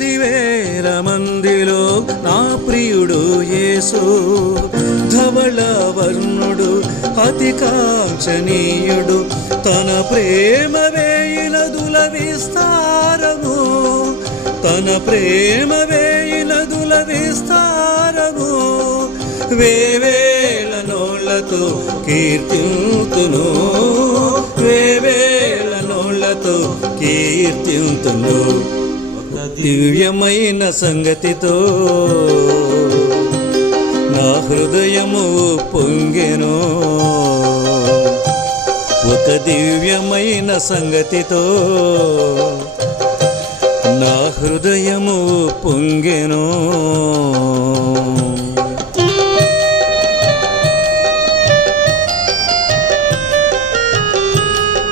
10,000 మందిలో నా ప్రియుడు యేసు, ధవళ వర్ణుడు అతి కాంక్షణీయుడు, తన ప్రేమ వేయి నదుల విస్తారము, తన ప్రేమ వేయి నదుల విస్తారము, వేవేల నోళ్లతో కీర్తింతును, వేవేల నోళ్లతో కీర్తింతును. దివ్యమైన సంగతితో నా హృదయము పొంగెను, ఒక దివ్యమైన సంగతితో నా హృదయము పొంగెను.